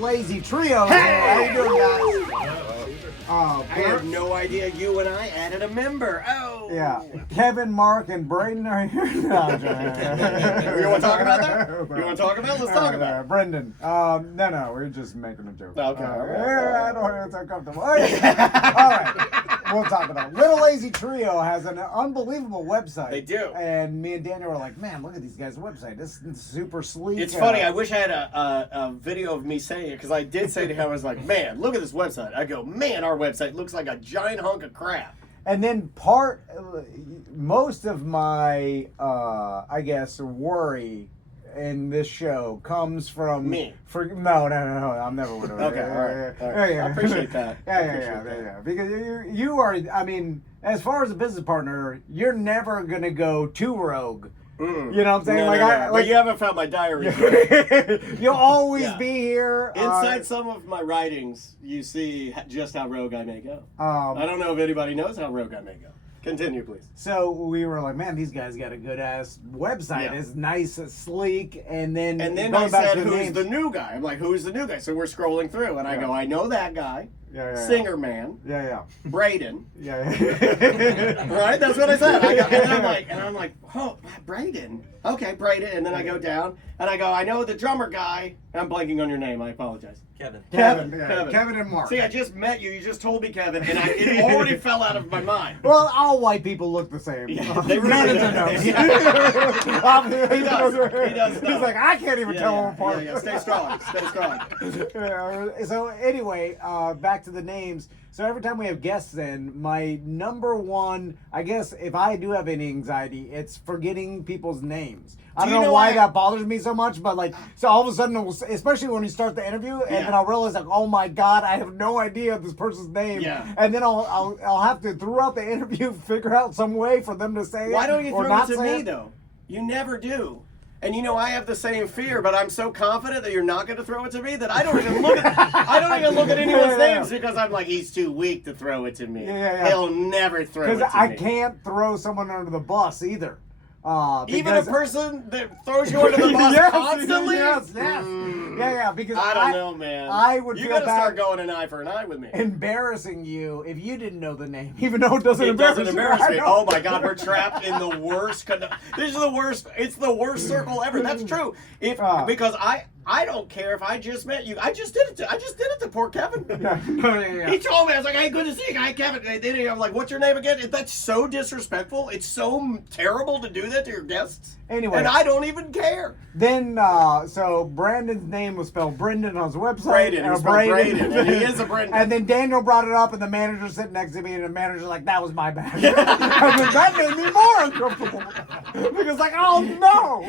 Lazy Trio. How you doing, guys? I had no idea you and I added a member. Oh. Yeah. Kevin, Mark, and Braden are here. No, You want to talk about that? You want to talk about it? Let's talk about it. Brendan. No, we're just making a joke. Okay. I don't want to get uncomfortable. All right. We'll talk about it. Little Lazy Trio has an unbelievable website. They do. And me and Daniel were like, man, look at these guys' website. This is super sleek. It's funny. I wish I had a video of me saying it, because I did say to him, I was like, man, look at this website. I go, man, our website looks like a giant hunk of crap. And then most of my, I guess, worry in this show comes from me. No, I'm never worried about Okay, all right. I appreciate that. Yeah. Because you are, I mean, as far as a business partner, you're never gonna go too rogue. You know what I'm saying? No. Like you haven't found my diary. You'll always be here. Inside some of my writings, you see just how rogue I may go. I don't know if anybody knows how rogue I may go. Continue, please. So we were like, man, these guys got a good ass website. Yeah. It's nice, it's sleek, and then I said, who's the new guy? I'm like, who's the new guy? So we're scrolling through, and I go, I know that guy. Singer man. Braden. Right? That's what I said. And I'm like, oh, Braden. Okay, Braden. And then I go down, and I go, I know the drummer guy. I'm blanking on your name. I apologize. Kevin and Mark. See, I just met you. You just told me Kevin, and it already fell out of my mind. Well, all white people look the same. Yeah, they really do. He does. He's like, I can't even tell them apart. Stay strong. Stay strong. So anyway, back to the names. So every time we have guests in, my number one, I guess if I do have any anxiety, it's forgetting people's names. I don't know why that bothers me so much, but like, so all of a sudden, especially when you start the interview, and then I'll realize like, oh my God, I have no idea this person's name. Yeah. And then I'll have to, throughout the interview, figure out some way for them to say Why don't you throw it to me, it. though? You never do. And you know, I have the same fear, but I'm so confident that you're not going to throw it to me that I don't even look at anyone's names, because I'm like, he's too weak to throw it to me. He'll never throw it to me. Because I can't throw someone under the bus either. Even a person that throws you under the bus constantly? Yes. Because I don't know, man. I would You feel gotta bad start going an eye for an eye with me. Embarrassing you if you didn't know the name, even though it doesn't It embarrass doesn't you. embarrass me. Oh my God, we're trapped in the worst. This is the worst. It's the worst circle ever. That's true. Because I don't care if I just met you. I just did it to poor Kevin. He told me, I was like, hey, good to see you, hi Kevin. And then I'm like, what's your name again? That's so disrespectful. It's so terrible to do that to your guests. Anyway. And I don't even care. Then, so Brandon's name was spelled Brendan on his website. Braden. It was spelled Braden. And he is a Brendan. And then Daniel brought it up, and the manager's sitting next to me, and the manager's like, that was my bad. And then that made me more uncomfortable. Because like, oh no.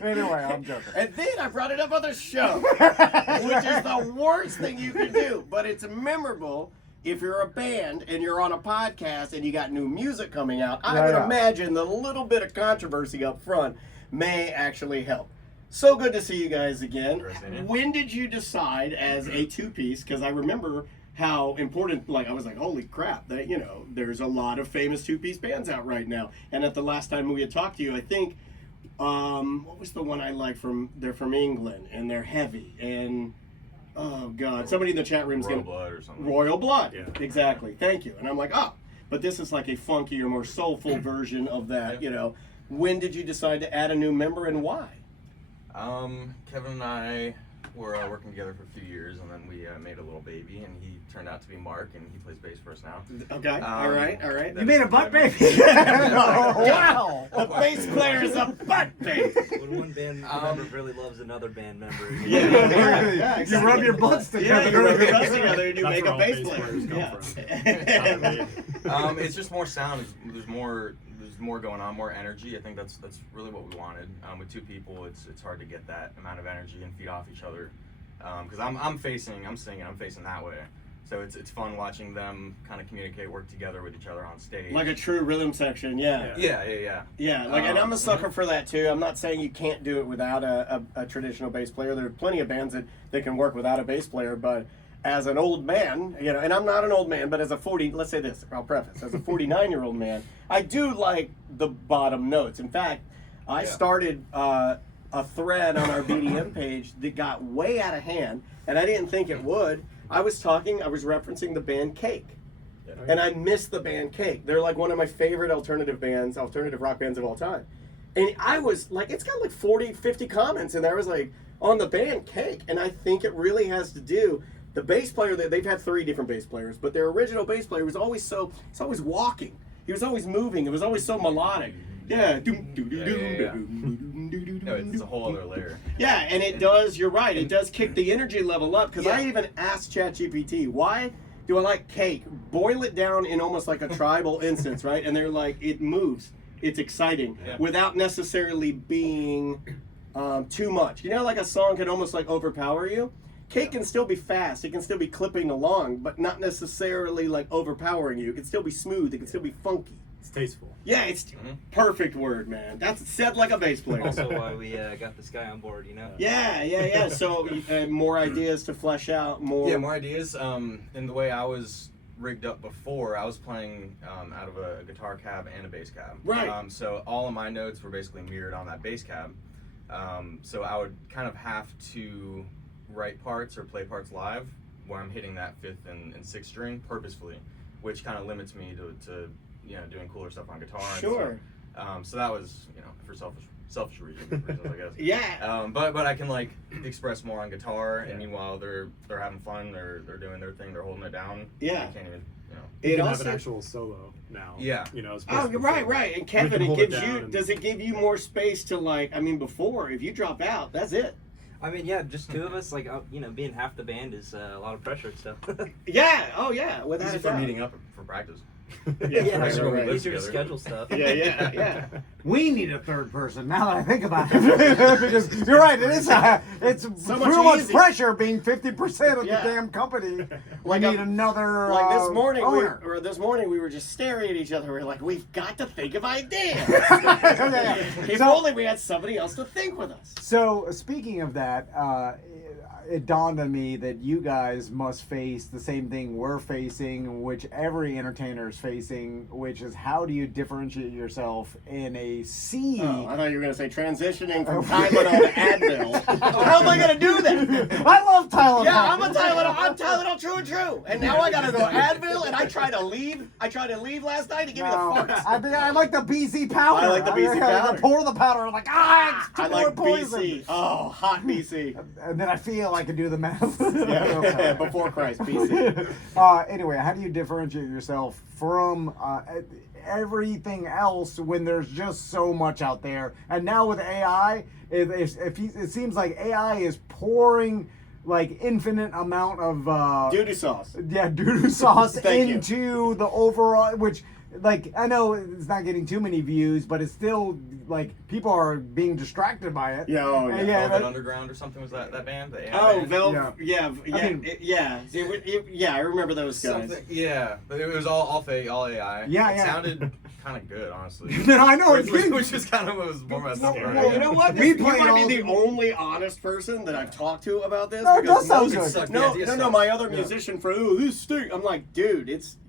Anyway, I'm joking. And then I brought it up on the show, which is the worst thing you can do. But it's memorable. If you're a band and you're on a podcast and you got new music coming out, I would imagine the little bit of controversy up front may actually help. So good to see you guys again. When did you decide as a two-piece? Because I remember how important, like, I was like, holy crap, that, you know, there's a lot of famous two-piece bands out right now. And at the last time we had talked to you, I think, what was the one I liked they're from England and they're heavy and... Oh, God. Somebody in the chat room's Royal Blood or something. Royal Blood. Yeah. Exactly. Thank you. And I'm like, but this is like a funkier, more soulful version of that, you know. When did you decide to add a new member and why? Kevin and I were working together for a few years, and then we made a little baby, and he turned out to be Mark, and he plays bass for us now. Okay. All right. You made a butt baby? Wow. The bass player is a butt bass. When one band member really loves another band member. Yeah. You rub your butts together. You rub your butts together and you make a bass player. It's just more sound. There's more going on, more energy. I think that's really what we wanted. With two people, it's hard to get that amount of energy and feed off each other. Because I'm facing that way. So it's fun watching them kind of communicate, work together with each other on stage. Like a true rhythm section, yeah. Yeah, like, and I'm a sucker for that too. I'm not saying you can't do it without a traditional bass player. There are plenty of bands that can work without a bass player, but as an old man, you know, and I'm not an old man, but as a 49-year-old man, I do like the bottom notes. In fact, I started a thread on our BDM page that got way out of hand, and I didn't think it would. I was referencing the band Cake. And I miss the band Cake. They're like one of my favorite alternative rock bands of all time. And I was like, it's got like 40, 50 comments, and I was like, on the band Cake. And I think it really has to do, the bass player, they've had 3 different bass players, but their original bass player was always he's always walking. He was always moving. It was always so melodic. Yeah. No, it's a whole other layer. Yeah, and it does, you're right, it does kick the energy level up, because I even asked ChatGPT, why do I like Cake? Boil it down in almost like a tribal instance, right? And they're like, it moves, it's exciting, without necessarily being too much. You know, like a song can almost like overpower you? Cake can still be fast, it can still be clipping along, but not necessarily like overpowering you. It can still be smooth, it can still be funky. It's tasteful. Yeah, it's perfect word, man. That's said like a bass player. Also why we got this guy on board, you know? Yeah. So more ideas to flesh out more. Yeah, more ideas. In the way I was rigged up before, I was playing out of a guitar cab and a bass cab. Right. So all of my notes were basically mirrored on that bass cab. So I would kind of have to write parts or play parts live where I'm hitting that 5th and 6th string purposefully, which kind of limits me to doing cooler stuff on guitar. Sure. So that was, for selfish reasons, I guess. Yeah. But I can like express more on guitar, and meanwhile they're having fun, they're doing their thing, they're holding it down. Yeah. I can't even, You can have an actual solo now. Yeah. As opposed to Right. And Kevin, hold it gives it down you. and- Does it give you more space to like? I mean, before if you drop out, that's it. I mean, yeah, just 2 of us, like, being half the band is a lot of pressure, so. Yeah. Oh yeah. Without easy a for doubt. meeting up for practice. Yeah. Right. Easier to schedule stuff. Yeah. We need a third person now that I think about it. Because you're right, it's So too much much easier. pressure being 50% of Yeah. the damn company. We Like need another Like this morning, owner. this morning we were just staring at each other. We were like, we've got to think of ideas. Yeah. If So- only we had somebody else to think with us. So speaking of that, it dawned on me that you guys must face the same thing we're facing, which every entertainer is facing, which is how do you differentiate yourself in a sea? Oh, I thought you were going to say transitioning from Tylenol to Advil. How am I going to do that? I love Tylenol. Yeah, I'm Tylenol true and true. And now I got to go Advil, and I tried to leave last night to give me the farts. I like the BC powder. I like the BC powder. Pour the powder. I'm like, it's I too like poison. BC. Oh, hot BC. And then I feel I can do the math. Yeah, before Christ, BC. Anyway, how do you differentiate yourself from everything else when there's just so much out there? And now with AI, it seems like AI is pouring like infinite amount of Doo-doo sauce. yeah, doo-doo sauce Thank you. into the overall, which, like, I know it's not getting too many views, but it's still, like, people are being distracted by it. Yeah, oh, yeah. And Velvet Underground or something was that band? The AI Oh, band? Velvet. Yeah. Yeah. I remember those guys. Something, yeah, but it was all fake, all AI. Yeah, it yeah. sounded kind of good, honestly. No, I know, it's which, good. which is kind of was more messed up. Well, you know what? We You played might all be the the- only honest person that I've talked to about this. No, it because does sound most- good. No. My other musician for this stink. I'm like, dude,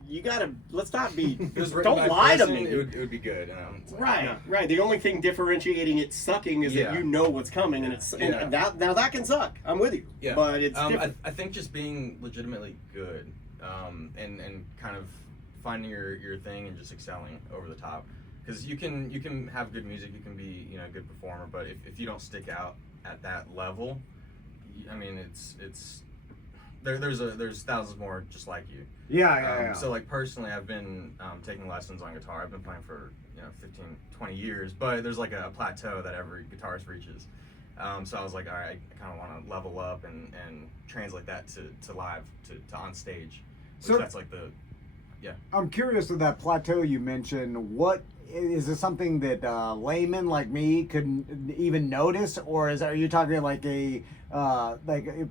you gotta. Let's not be. It was written Don't by a lie to person, me. It would be good. It's like, Right. The only thing differentiating it sucking is that you know what's coming, and it's Yeah. and that can suck. I'm with you. Yeah, But it's different. I think just being legitimately good, and kind of finding your thing and just excelling over the top, because you can have good music, you can be a good performer, but if you don't stick out at that level, I mean it's there's thousands more just like you. Yeah. So like personally, I've been taking lessons on guitar. I've been playing for 15, 20 years, but there's like a plateau that every guitarist reaches. So I was like, all right, I kind of want to level up and translate that to live, to on stage. So that's like I'm curious with that plateau you mentioned. What is it? Something that layman like me could even notice, or are you talking like a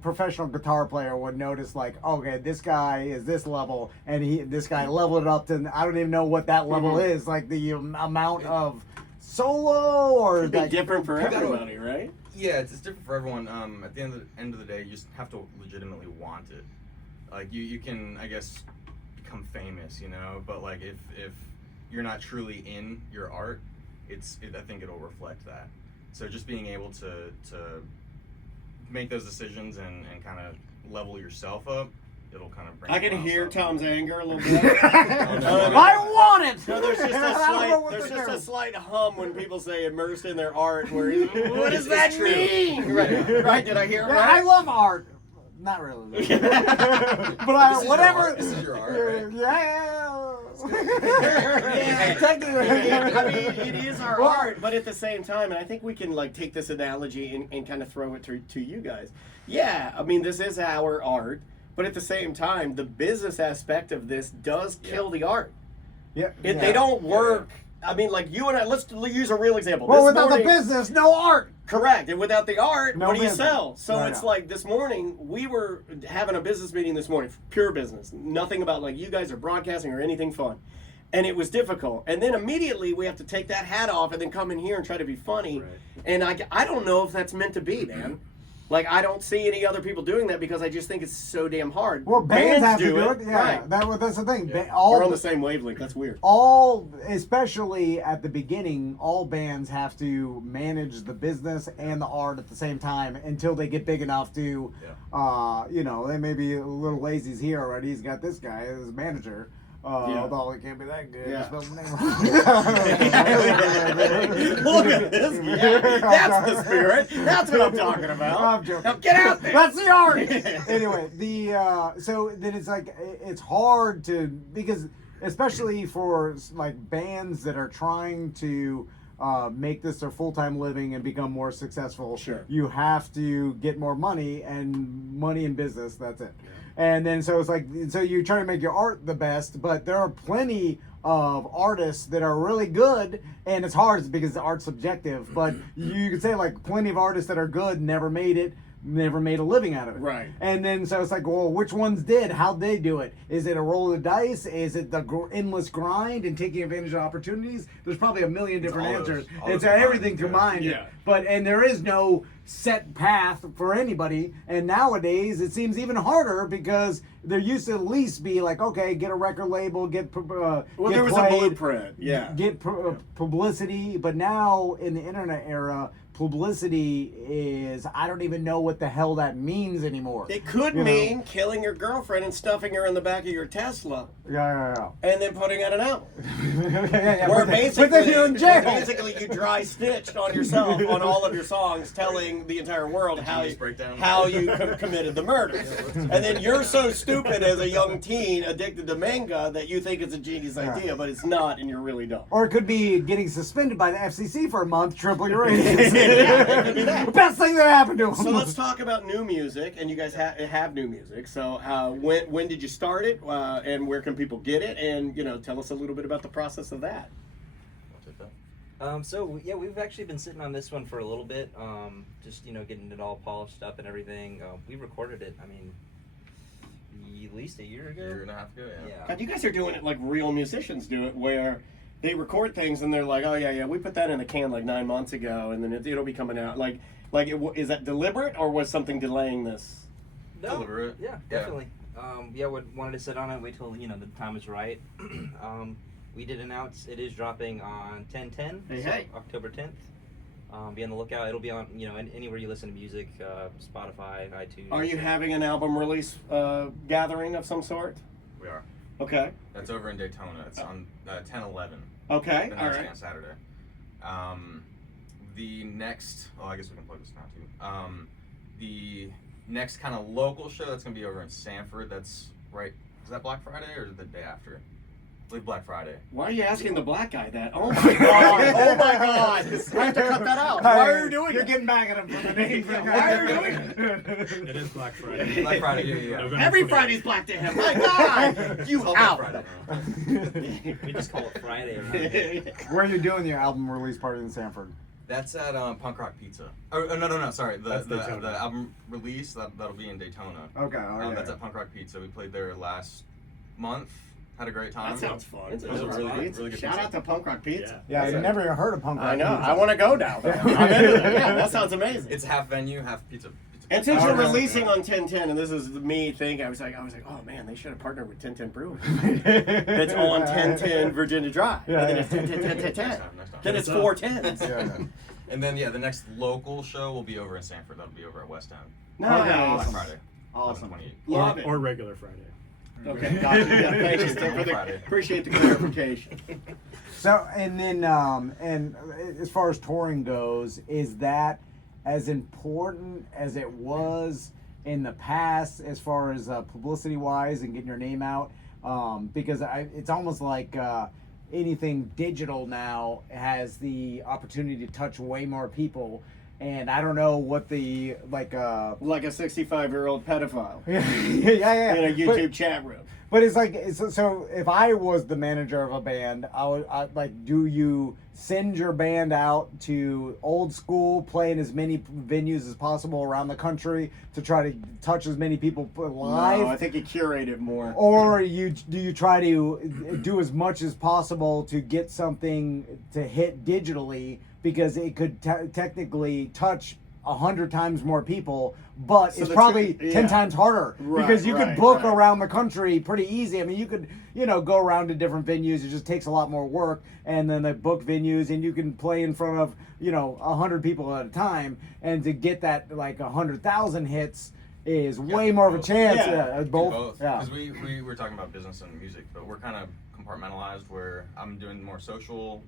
professional guitar player would notice? Like, okay, this guy is this level, and this guy leveled it up to I don't even know what that level is. Like the amount of solo, or It'd be like, different for everybody, right? Yeah, it's different for everyone. At the end of the day, you just have to legitimately want it. Like you can, I guess, become famous, but like if you're not truly in your art, I think it'll reflect that. So just being able to make those decisions and kind of level yourself up, it'll kind of bring. I can hear up. Tom's anger a little bit. I want it. No, there's just I don't know what to do. a slight hum when people say immersed in their art. Where what does that mean? Right? Did I hear it Yeah, right? I love art. Not really. But whatever. This is your art, right? Yeah. Yeah. Technically. I mean, it is our art, but at the same time, and I think we can like take this analogy and kind of throw it to you guys. Yeah, I mean, this is our art, but at the same time, the business aspect of this does kill the art. Yeah. They don't work. I mean, like you and I, let's use a real example. Well, This without morning- the business, no art. Correct. And without the art, No what do you business. sell? So Right it's on. like this morning, we were having a business meeting this morning, pure business. Nothing about like you guys are broadcasting or anything fun. And it was difficult. And then immediately we have to take that hat off and then come in here and try to be funny. Right. And I don't know if that's meant to be, man. Like, I don't see any other people doing that because I just think it's so damn hard. Well, bands have to do it. Yeah, Right. that's the thing. Yeah. All We're on the same wavelength. That's weird. all, especially at the beginning, all bands have to manage the business and the art at the same time until they get big enough to, they may be a little lazy's here already. He's got this guy as a manager. Although he can't be that good. Yeah. Spell the name wrong. Look at this. Yeah, that's the spirit. That's what I'm talking about. I'm joking. Now get out there. That's the art. Anyway, so then it's like it's hard to, because especially for like bands that are trying to make this their full-time living and become more successful. Sure. You have to get more money, and money in business. That's it. And then so it's like, so you're trying to make your art the best, but there are plenty of artists that are really good, and it's hard because the art's subjective, but you could say like plenty of artists that are good never made a living out of it. Right. And then so it's like, well, which ones did? How'd they do it? Is it a roll of the dice? Is it the endless grind and taking advantage of opportunities? There's probably a million different all answers. those It's combined, everything yeah. combined. Yeah. And there is no set path for anybody. And nowadays it seems even harder because there used to at least be like, okay, get a record label, get Well, get there was played, a blueprint. Yeah. get publicity. But now in the internet era, publicity is, I don't even know what the hell that means anymore. It could You know? mean killing your girlfriend and stuffing her in the back of your Tesla Yeah. and then putting out an album. Yeah. Where But then you're in jail. basically you dry stitched on yourself on all of your songs, telling the entire world how Genius breakdown. you committed the murder. And then you're so stupid as a young teen addicted to manga that you think it's a genius idea, but it's not, and you're really dumb. Or it could be getting suspended by the FCC for a month, triple your ratings. Best thing that happened to him. So let's talk about new music, and you guys have new music. So when did you start it, and where can people get it? And tell us a little bit about the process of that. We've actually been sitting on this one for a little bit, just getting it all polished up and everything. We recorded it, at least a year ago. Year and a half ago, yeah. God, you guys are doing it like real musicians do it, where they record things and they're like, oh yeah, we put that in a can like 9 months ago, and then it'll be coming out. Is that deliberate, or was something delaying this? No, Deliberate. Yeah, definitely. Wanted to sit on it, wait till the time is right. We did announce it is dropping on 10/10, Hey. October 10th. Be on the lookout. It'll be on anywhere you listen to music, Spotify, iTunes. Are you having an album release gathering of some sort? We are. Okay. That's over in Daytona. It's on 10/11. Okay. The All next right. day on Saturday. The next, I guess we can plug this now too. The next kind of local show that's gonna be over in Sanford. That's right. Is that Black Friday or is it the day after? I believe Black Friday. Why are you asking the black guy that? Oh my god! Oh my god! I have to cut that out. Why are you doing You're it? getting back at him for the name. Why are you doing it? It is Black Friday. Black Friday, yeah. November Every 28th. Friday's black to him. My god! You It's all out. Black Friday. We just call it Friday around here. Where are you doing your album release party in Sanford? That's at Punk Rock Pizza. Oh, no, sorry. That's Daytona. The album release, that'll be in Daytona. Okay, all right. That's at Punk Rock Pizza. We played there last month. Had a great time. That sounds fun. It was a really good Shout pizza. out to Punk Rock Pizza. Yeah, I never even heard of punk rock. I know. Pizza. I want to go now. Though. I'm into that. Yeah, that sounds amazing. It's half venue, half pizza. And since you're Okay. releasing on 10/10, and this is me thinking, I was like, oh man, they should have partnered with 1010 Brewing. It's on 1010 Virginia Drive, Yeah, and then yeah. it's 10 10 10 10 10. Next time. Then it's What's up? 4 10s. Yeah. And then the next local show will be over in Sanford. That'll be over at West End. Nice. Okay, Black awesome. Friday. Awesome. 11/28. Love it. Or regular Friday. Okay, gotcha. Yeah, thank you. For the, Friday. appreciate the clarification. So, and then, and as far as touring goes, is that as important as it was in the past, as far as publicity wise and getting your name out? Because it's almost like anything digital now has the opportunity to touch way more people. And I don't know what the like a 65-year-old pedophile yeah. in a YouTube chat room. But it's like so. If I was the manager of a band, I like. Do you send your band out to old school, playing as many venues as possible around the country to try to touch as many people live? No, I think you curate it more. Or do you try to do as much as possible to get something to hit digitally, because it could technically touch 100 times more people, but So it's the probably trick- 10 yeah. times harder, Right, because you could right, book right. around the country pretty easy. I mean, you could, go around to different venues. It just takes a lot more work, and then they book venues, and you can play in front of, 100 people at a time, and to get that like 100,000 hits is way more of a both. chance. Yeah. Both. Yeah. Because we were talking about business and music, but we're kind of compartmentalized where I'm doing more social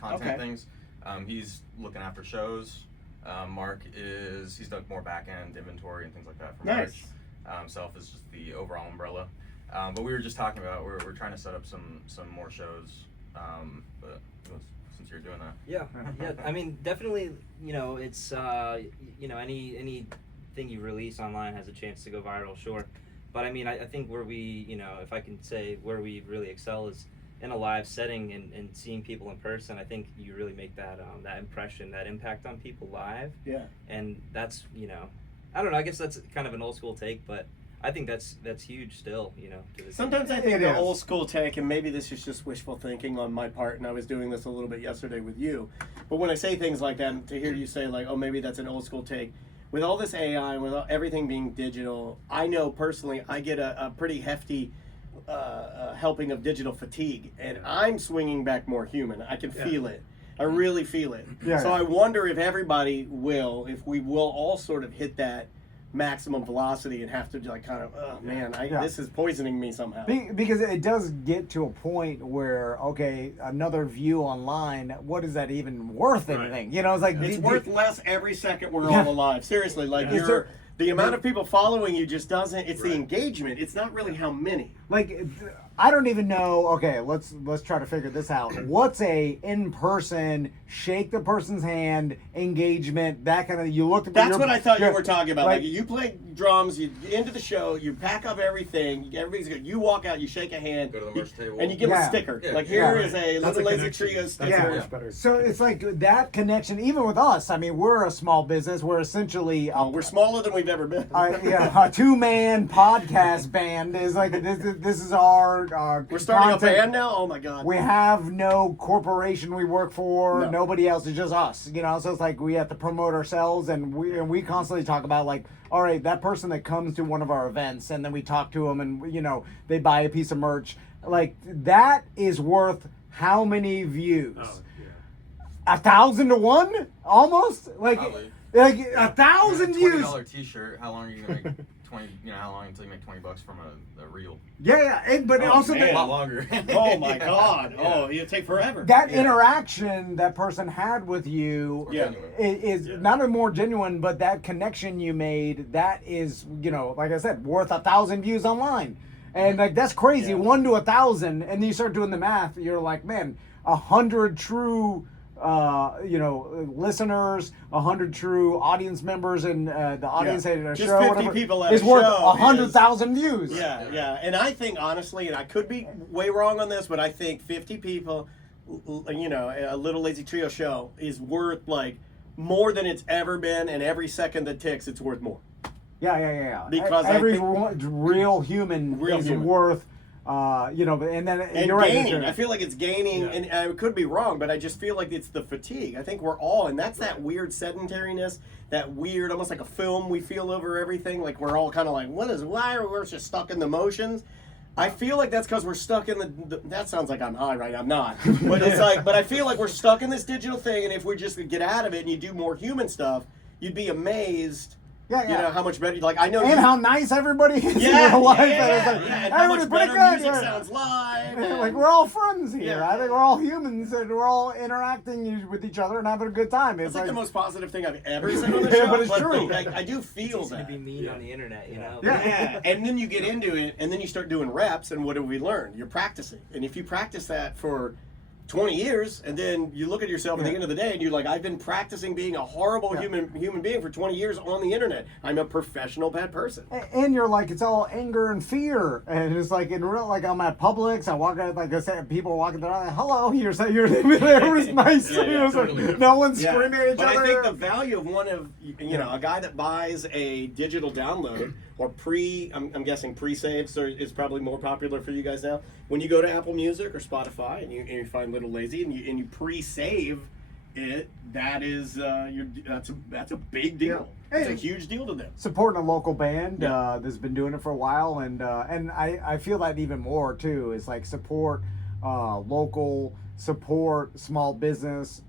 content Okay. things. He's looking after shows. Mark he's done more back end inventory and things like that for Nice. merch. Self is just the overall umbrella. But we were just talking about we're trying to set up some more shows. But since you're doing that, Yeah. I mean, definitely. It's anything you release online has a chance to go viral, sure. But I mean, I think where we, if I can say where we really excel is in a live setting and seeing people in person. I think you really make that that impression, that impact on people live. Yeah. And that's I don't know. I guess that's kind of an old school take, but I think that's huge still. To this Sometimes I think It the is. old school take, and maybe this is just wishful thinking on my part, and I was doing this a little bit yesterday with you, but when I say things like that, and to hear you say like, oh, maybe that's an old school take, with all this AI and with everything being digital, I know personally I get a pretty hefty helping of digital fatigue, and I'm swinging back more human. I can feel it. I really feel it. Yeah, So yeah. I wonder if everybody if we will all sort of hit that maximum velocity and have to like kind of, oh man, Yeah. this is poisoning me somehow. Because it does get to a point where, okay, another view online, what is that even worth Right. anything? It's like It's worth less every second we're Yeah. all alive. Seriously, like Yeah. the amount of people following you just doesn't. It's the Right. engagement. It's not really how many. like I don't even know. Okay, let's try to figure this out. What's a in-person shake the person's hand engagement? That kind of you look at. That's what I thought you were talking about. Like like- you play drums, you get into the show, you pack up everything, everybody's good. You walk out, you shake a hand, Go to the you- merch table. and you give them Yeah. a sticker. Yeah. Like here Yeah. is a That's Little a Lazy connection. Trio That's sticker. Yeah. much better. So it's like that connection, even with us. I mean, we're a small business. We're essentially We're smaller than we've ever been. a two-man podcast band. Is like this is our. We're starting a content. band now. Oh my god. We have no corporation we work for. No. Nobody else. It's just us. So it's like we have to promote ourselves, and we constantly talk about like, all right, that person that comes to one of our events, and then we talk to them, and they buy a piece of merch. Like that is worth how many views? Oh, yeah. 1,000 to 1, almost. Like Probably. 1,000 views. $20 T-shirt. How long are you gonna make 20? How long until you make $20 from a reel? Yeah. But Oh, also man. A lot longer. Oh my Yeah. god. Yeah. Oh, it'll take forever. that Yeah. interaction that person had with you Yeah. is not only more genuine, but that connection you made, that is, like I said, worth 1,000 views online. And like that's crazy. Yeah. 1 to 1,000, and then you start doing the math. You're like, man, 100 true, listeners, 100 true audience members, and the audience at a Just show, 50 whatever, people at is a worth show 100,000 views. Yeah. And I think honestly, and I could be way wrong on this, but I think 50 people, a Little Lazy Trio show is worth like more than it's ever been, and every second that ticks, it's worth more. Yeah. Because I every think- real human Real is human. worth, and then And you're right. gaining. Mr. I feel like it's gaining, Yeah. and I could be wrong, but I just feel like it's the fatigue. I think we're all, and that's that weird sedentariness, that weird, almost like a film we feel over everything. Like we're all kind of like, why are we just stuck in the motions? I feel like that's because we're stuck in the. That sounds like I'm high, right? I'm not. But it's like, but I feel like we're stuck in this digital thing, and if we just get out of it and you do more human stuff, you'd be amazed. Yeah, You know how much better. Like I know. And how nice everybody is in Yeah, real life. yeah, And it's like, and how much everybody's better pretty good. music sounds live. Like we're all friends here. Yeah. I think we're all humans and we're all interacting with each other and having a good time. It's like the most positive thing I've ever said on the Yeah, show. but it's true. I do feel It's easy to that. be mean on the internet, you know. Yeah, and then you get into it, and then you start doing reps, and what do we learn? You're practicing, and if you practice that for 20 years, and then you look at yourself at the end of the day, and you're like, I've been practicing being a horrible human being for 20 years on the internet. I'm a professional bad person. And you're like, it's all anger and fear, and it's like in real, like I'm at Publix, I walk out, like I said, people are walking there, like, hello, you're there was nice, Yeah, it was totally. like, no one's Yeah. screaming at each But other. I think the value of one of, you know, a guy that buys a digital download or I'm guessing pre-saves is probably more popular for you guys now. When you go to Apple Music or Spotify and you find Little Lazy and you pre-save it, that is that's a big deal. Yeah. It's a huge deal to them. Supporting a local band that's been doing it for a while, and I feel that even more too. Is like support local, support small business.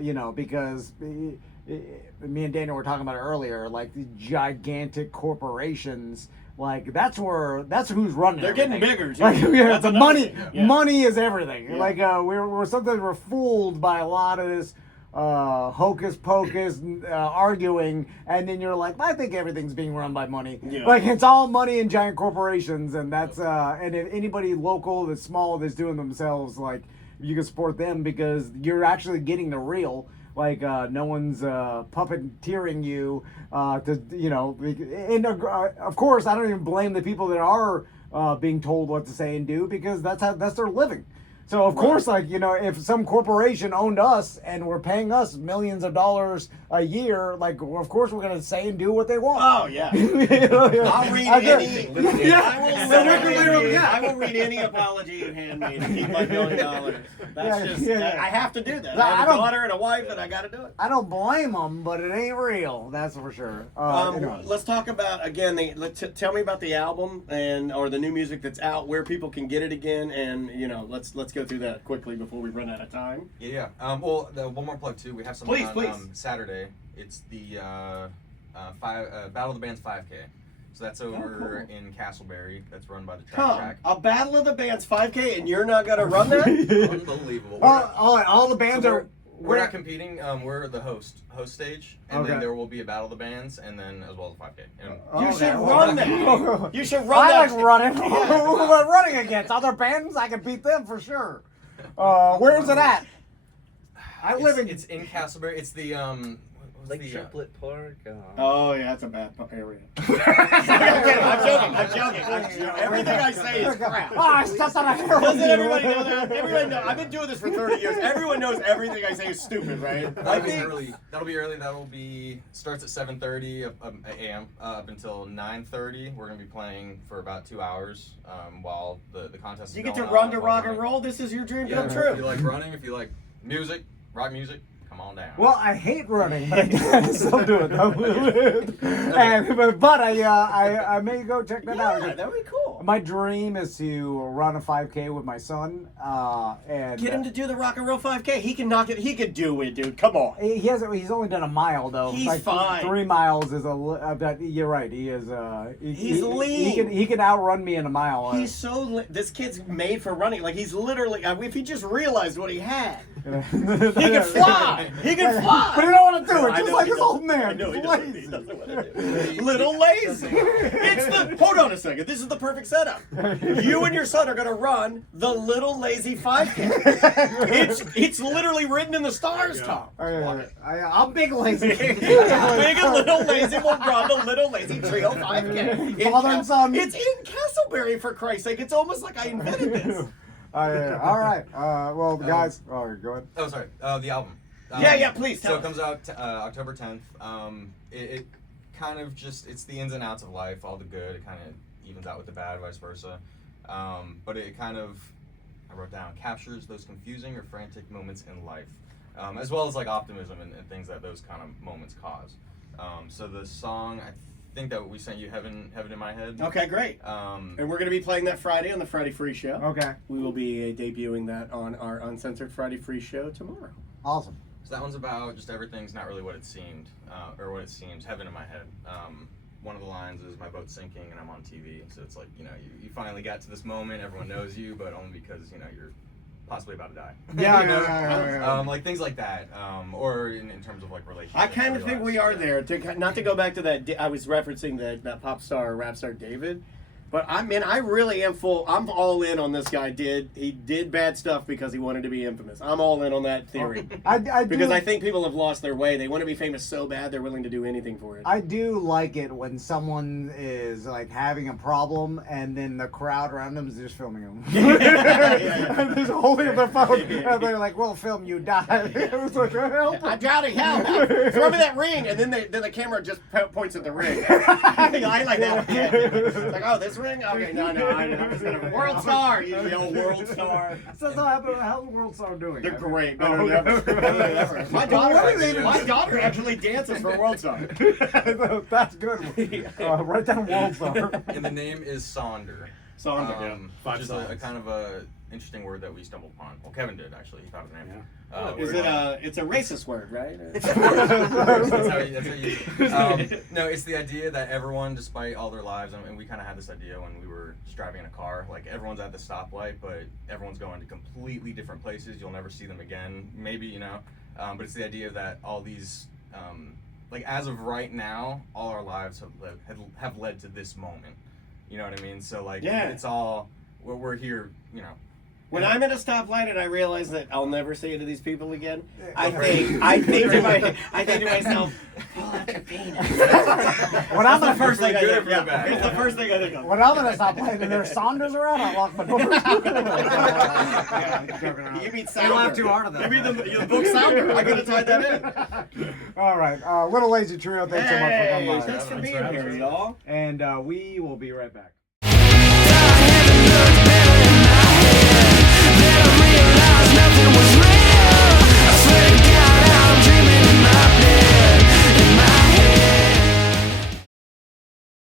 You know, because me and Daniel were talking about it earlier. Like the gigantic corporations. Like that's who's running. They're getting everything. bigger, too. Like That's the another money, thing, yeah. money is everything. Yeah. Like we're sometimes we're fooled by a lot of this hocus pocus arguing, and then you're like, I think everything's being run by money. Yeah. Like it's all money in giant corporations, and that's and if anybody local that's small that's doing themselves, like you can support them because you're actually getting the real. Like no one's puppeteering you to, you know, and of course I don't even blame the people that are being told what to say and do because that's their living. So of course, like, you know, if some corporation owned us and were paying us millions of dollars a year, like, well, of course we're gonna say and do what they want. Oh yeah. I'll read anything. I will read any apology you hand me to keep my $1 million. That's I have to do that. I have a daughter and a wife, and I got to do it. I don't blame them, but it ain't real. That's for sure. Anyway. Let's talk about again. Tell me about the album or the new music that's out, where people can get it again, and you know, let's go through that quickly before we run out of time. Yeah. Well, one more plug too. We have something Please. on Saturday. It's the Battle of the Bands 5K. So that's over in Castleberry. That's run by the Track Shack. A Battle of the Bands 5K, and you're not gonna run that? Unbelievable. All the bands are. We're not competing. We're the host stage, and then there will be a Battle of the Bands, and then as well as 5K. And You should run that. You should run that. I like running. Who am I running against? Other bands? I can beat them for sure. Where is it at? It's in Castleberry. It's the Like Triplet Park. Oh yeah, that's a bad area. I'm joking. Everything I say is crap. It's just on a heroin. Doesn't everybody know that? Everybody knows. I've been doing this for 30 years. Everyone knows everything I say is stupid, right? That'll be early. That'll be starts at 7:30 a.m. Up until 9:30. We're gonna be playing for about 2 hours while the contest is You going get to on. run to rock and roll. This is your dream come If true. you like running, if you like music, rock music, come on down. Well, I hate running, but I still do it though. But I may go check that out. Yeah, that would be cool. My dream is to run a 5K with my son, and Get him to do the rock and roll 5K. He can knock it. He could do it, dude. Come on. He's only done a mile though. He's like, fine. 3 miles is you're right. He is. He's lean. He can outrun me in a mile. He's this kid's made for running. Like he's literally. If he just realized what he had, he can fly. He can fly. But he don't want to do it. I Just know like he his doesn't. old man. I know he He's doesn't. lazy. He doesn't want to do it. Little lazy. Hold on a second. This is the perfect setup. You and your son are gonna run the Little Lazy 5K. It's literally written in the stars, Tom. I'm big lazy. Big and Little Lazy will run the Little Lazy Trio 5K. Father and son. It's in Castleberry, for Christ's sake. It's almost like I invented this. All right. Well, guys. Go ahead. Oh, sorry. The album. Yeah, please tell So us. it comes out October 10th. It kind of it's the ins and outs of life, all the good. It kind of evens out with the bad, vice versa. But it kind of, I wrote down, captures those confusing or frantic moments in life, as well as like optimism and things that those kind of moments cause. So the song, I think that we sent you Heaven in My Head. Okay, great. And we're going to be playing that Friday on the Friday Free Show. Okay. We will be debuting that on our Uncensored Friday Free Show tomorrow. Awesome. So that one's about just everything's not really what it seemed, or what it seems. Heaven in My Head. One of the lines is my boat's sinking and I'm on TV. So it's like, you know, you finally got to this moment. Everyone knows you, but only because, you know, you're possibly about to die. Yeah, You know? yeah. Like things like that. Or in terms of like relationships. I kind of think we are there. Not to go back to that, I was referencing that pop star, rap star David. But I mean, I really am I'm all in on this guy. He did bad stuff because he wanted to be infamous. I'm all in on that theory. Because I think people have lost their way. They want to be famous so bad they're willing to do anything for it. I do like it when someone is like having a problem and then the crowd around them is just filming them. And they're holding up their phone and they're like, "We'll film you die." It's like, help! I'm drowning. Help! Throw me that ring, and then the camera just points at the ring. I like that. It's like, oh, this ring. Okay, no, I'm just gonna world star. You yell world star. So how's the World Star doing? They're great. Better than ever. My daughter actually dances for World Star. That's good. Write down World Star. And the name is Sonder. Sonder, Which is a kind of a interesting word that we stumbled upon. Well, Kevin did actually. He thought of the name. Is it it's a racist word, right? that's how you no, it's the idea that everyone, despite all their lives, and we kind of had this idea when we were just driving in a car, like everyone's at the stoplight, but everyone's going to completely different places. You'll never see them again, maybe, you know. But it's the idea that all these, like as of right now, all our lives have led to this moment. You know what I mean? So like, it's all we're here, you know. When I'm at a stoplight and I realize that I'll never say it to these people again, I think to myself, pull out your penis. When I'm the first thing I think. Yeah. It's the first thing I think of. When I'm gonna stop playing and there's Saunders around, I lock my door. You mean You Sounder. laughed too hard on that. You mean the book Sounder. I could have tied that in. All right, Little Lazy Trio, thanks so much for coming by. Thanks for being here, y'all. And we will be right back.